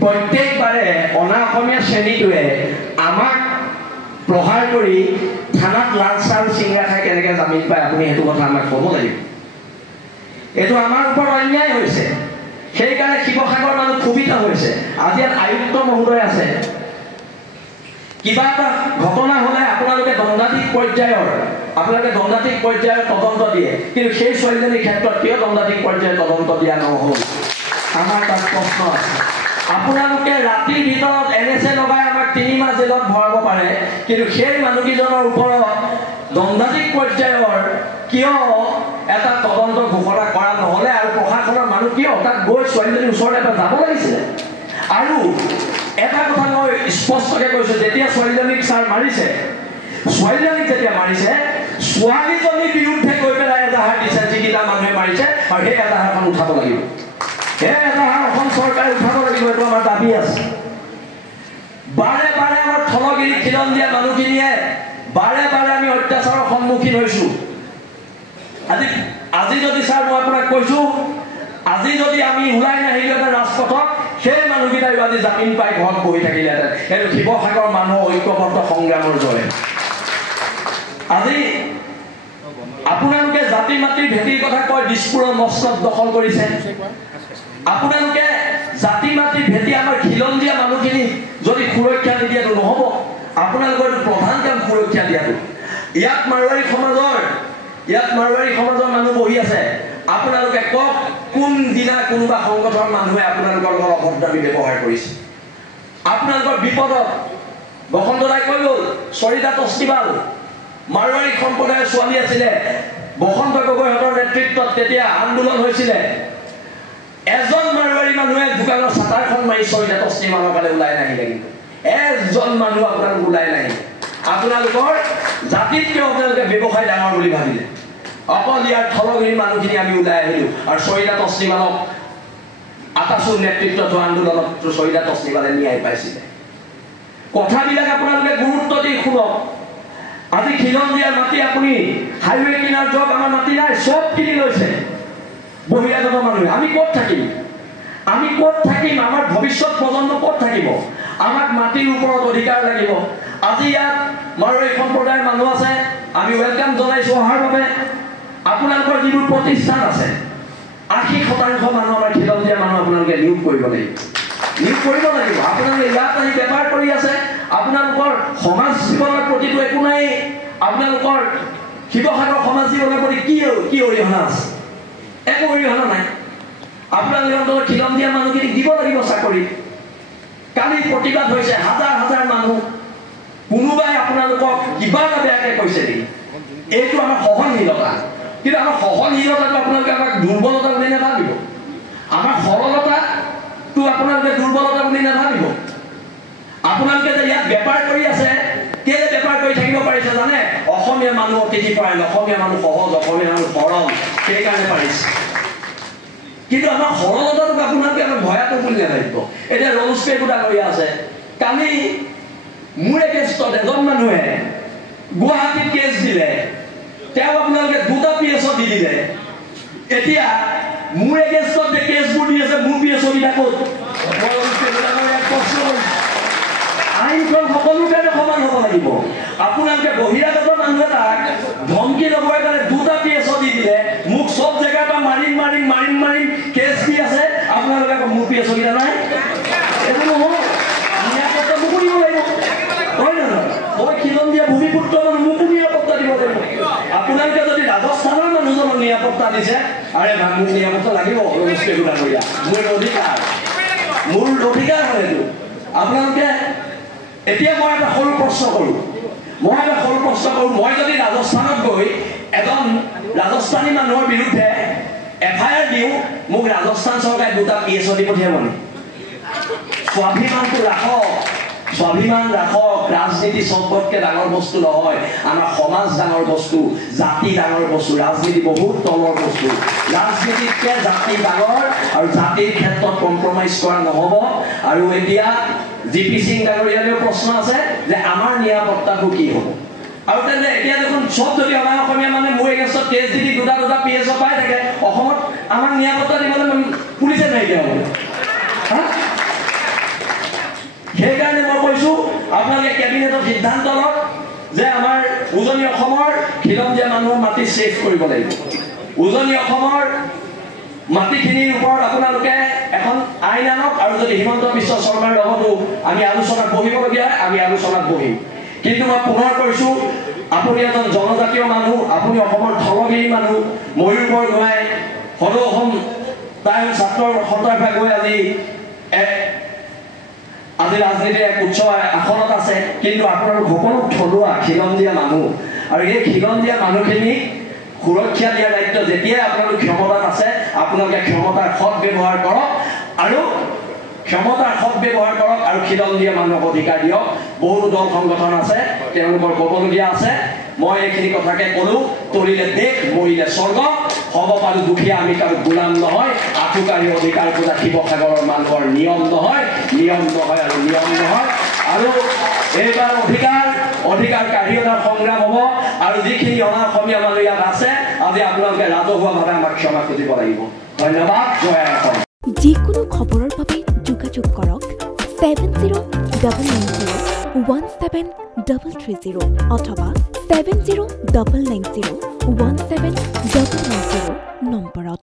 প্ৰত্যেকবাৰে অনা অসমীয়া শ্ৰেণীটোৱে আমাক প্ৰহাৰ কৰি থানাত লাল চাল চিংৰা খাই কেনেকৈ জামিন পায় আপুনি সেইটো কথা আমাক ক'ব লাগিব। এইটো আমাৰ ওপৰত অন্যায় হৈছে, সেইকাৰণে শিৱসাগৰ মানুহ ক্ষোভিত হৈছে। আজি ইয়াত আয়ুক্ত মহোদয় আছে, কিবা এটা ঘটনা হ'লে আপোনালোকে দণ্ডাধীশ পৰ্যায়ৰ তদন্ত দিয়ে, কিন্তু সেই ছোৱালীজনীৰ ক্ষেত্ৰত কিয় দণ্ডাধীশ পৰ্যায়ৰ তদন্ত দিয়া নহ'ল? আমাৰ তাত প্ৰশ্ন আছে। আপোনালোকে ৰাতিৰ ভিতৰত NSA লগাই আমাক 3 মাহ জেলত ভৰাব পাৰে, কিন্তু সেই মানুহকেইজনৰ ওপৰত দণ্ডাধীশ পৰ্যায়ৰ কিয় এটা তদন্ত ঘোষণা কৰা নহ'লে? আৰু প্ৰশাসনৰ মানুহ কিয় তাত গৈ ছোৱালীজনীৰ ওচৰলৈ এবাৰ যাব লাগিছিলে? আৰু এটা কথা মই স্পষ্টকৈ কৈছোঁ, যেতিয়া ছোৱালীজনীক ছাৰ মাৰিছে, ছোৱালীজনীৰ বিৰুদ্ধে গৈ পেলাই এজাহাৰ দিছে যিকেইটা মানুহে মাৰিছে, আৰু সেই এজাহাৰখন উঠাব লাগিব। সেই এজাহাৰ অসম চৰকাৰে উঠাব লাগিব, এইটো আমাৰ দাবী আছে। বাৰে বাৰে আমাৰ থলগিৰি খিলঞ্জীয়া মানুহখিনিয়ে বাৰে বাৰে আমি অত্যাচাৰৰ সন্মুখীন হৈছোঁ। আজি যদি ছাৰ মই আপোনাক কৈছোঁ, আজি যদি আমি ওলাই নাহিলোহেঁতেন ৰাজপথত, সেই মানুহকেইটাই আজি জামিন পাই ঘৰত বহি থাকিলেহেঁতেন। সেইটো শিৱসাগৰ মানুহৰ ঐক্যবদ্ধ সংগ্ৰামৰ জয়। আজি আপোনালোকে জাতি মাতৃ ভেটিৰ কথা কয়, দিছপুৰৰ মছনত দখল কৰিছে। আপোনালোকে জাতি মাতৃ ভেটি আমাৰ খিলঞ্জীয়া মানুহখিনি যদি সুৰক্ষা নিদিয়েতো নহ'ব। আপোনালোকৰ প্ৰধান কাম সুৰক্ষা দিয়াটো। ইয়াত মাৰোৱাৰী সমাজৰ মানুহ বহি আছে। আপোনালোকে কওক, কোনদিনা কোনোবা সংগঠনৰ মানুহে আপোনালোকৰ লগত অভদ্ৰামী ব্যৱহাৰ কৰিছে? আপোনালোকৰ বিপদত বসন্ত দাই কৈ গ'ল, সৰিতা তছলিৱাল মাৰোৱাৰী সম্প্ৰদায়ৰ ছোৱালী আছিলে, বসন্ত গগৈহঁতৰ নেতৃত্বত তেতিয়া আন্দোলন হৈছিলে। এজন মাৰোৱাৰী মানুহে দোকানৰ চাটাৰখন মাৰি সৰিতা তছলিৱালৰ কাৰণে ওলাই নাহিলে, কিন্তু এজন মানুহ আপোনালোক ওলাই নাহিলে। আপোনালোকৰ জাতিত কিয় আপোনালোকে ব্যৱসায় ডাঙৰ বুলি ভাবিলে? অকল ইয়াৰ থলগিৰিৰ মানুহখিনি আমি ওলাই আহিলোঁ, আৰু সৰিতা তছলিৱালক আটাচুৰ নেতৃত্বত হোৱা আন্দোলনত সৰিতা তছলিৱালে ন্যায় পাইছিলে। কথাবিলাক আপোনালোকে গুৰুত্ব দি শুনক। আজি খিলঞ্জীয়াৰ মাটি আপুনি হাইৱে কিনাৰ য'ত আমাৰ মাটি নাই, চব কিনি লৈছে বহিৰাগত মানুহে। আমি ক'ত থাকিম? আমাৰ ভৱিষ্যত প্ৰজন্ম ক'ত থাকিব? আমাক মাটিৰ ওপৰত অধিকাৰ লাগিব। আজি ইয়াত মাৰোৱাৰী সম্প্ৰদায়ৰ মানুহ আছে, আমি ৱেলকাম জনাইছোঁ অহাৰ বাবে। আপোনালোকৰ যিবোৰ প্ৰতিষ্ঠান আছে, 80% মানুহ আমাৰ খিলঞ্জীয়া মানুহ আপোনালোকে নিয়োগ কৰিব লাগিব। আপোনালোকে ইয়াত আহি বেপাৰ কৰি আছে, আপোনালোকৰ সমাজ জীৱনৰ প্ৰতিটো একো নাই। আপোনালোকৰ শিৱসাগৰ সমাজ জীৱনৰ প্ৰতি কি অৰিহণা আছে? একো অৰিহণা নাই। আপোনালোকৰ খিলঞ্জীয়া মানুহখিনিক দিব লাগিব চাকৰি। কালি প্ৰতিবাদ হৈছে, হাজাৰ হাজাৰ মানুহ। কোনোবাই আপোনালোকক কিবা এটা বেয়াকৈ কৈছে নেকি? এইটো আমাৰ সহনশীলতা। কিন্তু আমাৰ সহনশীলতাটো আপোনালোকে আমাক দুৰ্বলতা বুলি নাভাবিব। আমাৰ সৰলতাটো আপোনালোকে দুৰ্বলতা বুলি নাভাবিব। আপোনালোকে যে ইয়াত বেপাৰ কৰি আছে, কেলে বেপাৰ কৰি থাকিব পাৰিছে জানে? অসমীয়া মানুহ অতিথি পৰায়ণ, অসমীয়া মানুহ সহজ, অসমীয়া মানুহ সৰল, সেইকাৰণে পাৰিছে। কিন্তু আমাৰ সৰলতাটোক আপোনালোকে আমাৰ ভয়াটো বুলি নাভাবিব। এতিয়া ৰ'লছ পে গোটা কৰি আছে। কালি মোৰ এগেইনষ্টত এজন মানুহে গুৱাহাটীত কেছ দিলে, তেওঁ আপোনালোকে 2টা PSO দি দিলে। এতিয়া মোৰ এগেইনষ্টত যে কেছবোৰ দি আছে, মোৰ PSO কেইটা ক'ত? আইনখন সকলোৰ কাৰণে সমান হ'ব লাগিব। আপোনালোকে বহিৰাগত মানুহ এটাক ধমকি ল'বৰ কাৰণে 2টা PSO দি দিলে, মোক চব জেগাৰ পৰা মাৰিম কেছ দি আছে। আপোনালোকে আকৌ মোৰ PSO কেইটা নাই, এইটো নহ'ব। নিৰাপত্তা মোকো দিব লাগিব, হয় নে নহয়? মই খিলঞ্জীয়া ভূমিপুত্ৰ মানুহ, মোকো নিৰাপত্তা দিব লাগিব। আপোনালোকে যদি ৰাজস্থানৰ মানুহজনক নিৰাপত্তা দিছে, আৰে মোক নিৰাপত্তা লাগিব। মোৰ অধিকাৰ হয় এইটো। আপোনালোকে এতিয়া মই এটা সৰু প্ৰশ্ন কৰোঁ। মই যদি ৰাজস্থানত গৈ এজন ৰাজস্থানী মানুহৰ বিৰুদ্ধে FIR দিওঁ, মোক ৰাজস্থান চৰকাৰে 2টা PSO দি পঠিয়াব নেকি? স্বাভিমান ৰাখক। ৰাজনীতি চবতকৈ ডাঙৰ বস্তু নহয়। আমাৰ সমাজ ডাঙৰ বস্তু, জাতি ডাঙৰ বস্তু, ৰাজনীতি বহুত তলৰ বস্তু। ৰাজনীতিতকৈ জাতি ডাঙৰ, আৰু জাতিৰ ক্ষেত্ৰত কম্প্ৰমাইজ কৰা নহ'ব। আৰু এতিয়া GP সিং ডাঙৰীয়ালৈও প্ৰশ্ন আছে যে আমাৰ নিৰাপত্তাটো কি হ'ব? আৰু তেন্তে এতিয়া দেখোন চব যদি অনা অসমীয়া মানে মোৰ এগেইনষ্টত কেছ দি 2টা PSO পাই থাকে, অসমত আমাক নিৰাপত্তা দিবলৈ পুলিচে নাইকিয়া হ'ব। সেইকাৰণে মই কৈছোঁ আপোনালোকে কেবিনেটত সিদ্ধান্ত লওক যে আমাৰ উজনি অসমৰ খিলঞ্জীয়া মানুহৰ মাটি ছেভ কৰিব লাগিব। উজনি অসমৰ মাটিখিনিৰ ওপৰত আপোনালোকে এখন আইন আনক, আৰু যদি হিমন্ত বিশ্ব শৰ্মাৰ লগতো আমি আলোচনাত বহিবলগীয়া হয় আমি আলোচনাত বহিম। কিন্তু মই পুনৰ কৈছোঁ, আপুনি এজন জনজাতীয় মানুহ, আপুনি অসমৰ থলগিৰি মানুহ, ময়ূৰ বৰগোহাঁই সদৌ অসম টাইম ছাত্ৰৰ সন্থাৰ গৈ আজি ৰাজনীতিৰ এক উচ্চ আসনত আছে। কিন্তু আপোনালোক সকলো থলুৱা খিলঞ্জীয়া মানুহ, আৰু এই খিলঞ্জীয়া মানুহখিনিক সুৰক্ষা দিয়াৰ দায়িত্ব যেতিয়াই আপোনালোক ক্ষমতাত আছে আপোনালোকে ক্ষমতাৰ সৎ ব্যৱহাৰ কৰক, আৰু ক্ষমতাৰ সৎ ব্যৱহাৰ কৰক আৰু খিলঞ্জীয়া মানুহক অধিকাৰ দিয়ক। বহুতো দল সংগঠন আছে, তেওঁলোকৰ ক'বলগীয়া আছে। মই এইখিনি কথাকে ক'লোঁ, তৰিলে দেশ মৰিলে স্বৰ্গ, হ'ব পাৰোঁ দুখীয়া আমি কাৰো গোলাম নহয়, আঁঠুকাৰী অধিকাৰ পূজা শিৱসাগৰৰ মানুহৰ নিয়ম নহয় আৰু নিয়ম নহয়। আৰু এইবাৰ অধিকাৰ কাঢ়ি অনাৰ সংগ্ৰাম হ'ব, আৰু যিখিনি অনা অসমীয়া মানুহ ইয়াত আছে আজি আপোনালোকে ৰাজহুৱাভাৱে আমাক ক্ষমা খুজিব লাগিব। ধন্যবাদ। জয় অসম। যিকোনো খবৰৰ বাবে যোগাযোগ কৰক 7090173330 অথবা 7099017990 নম্বৰত।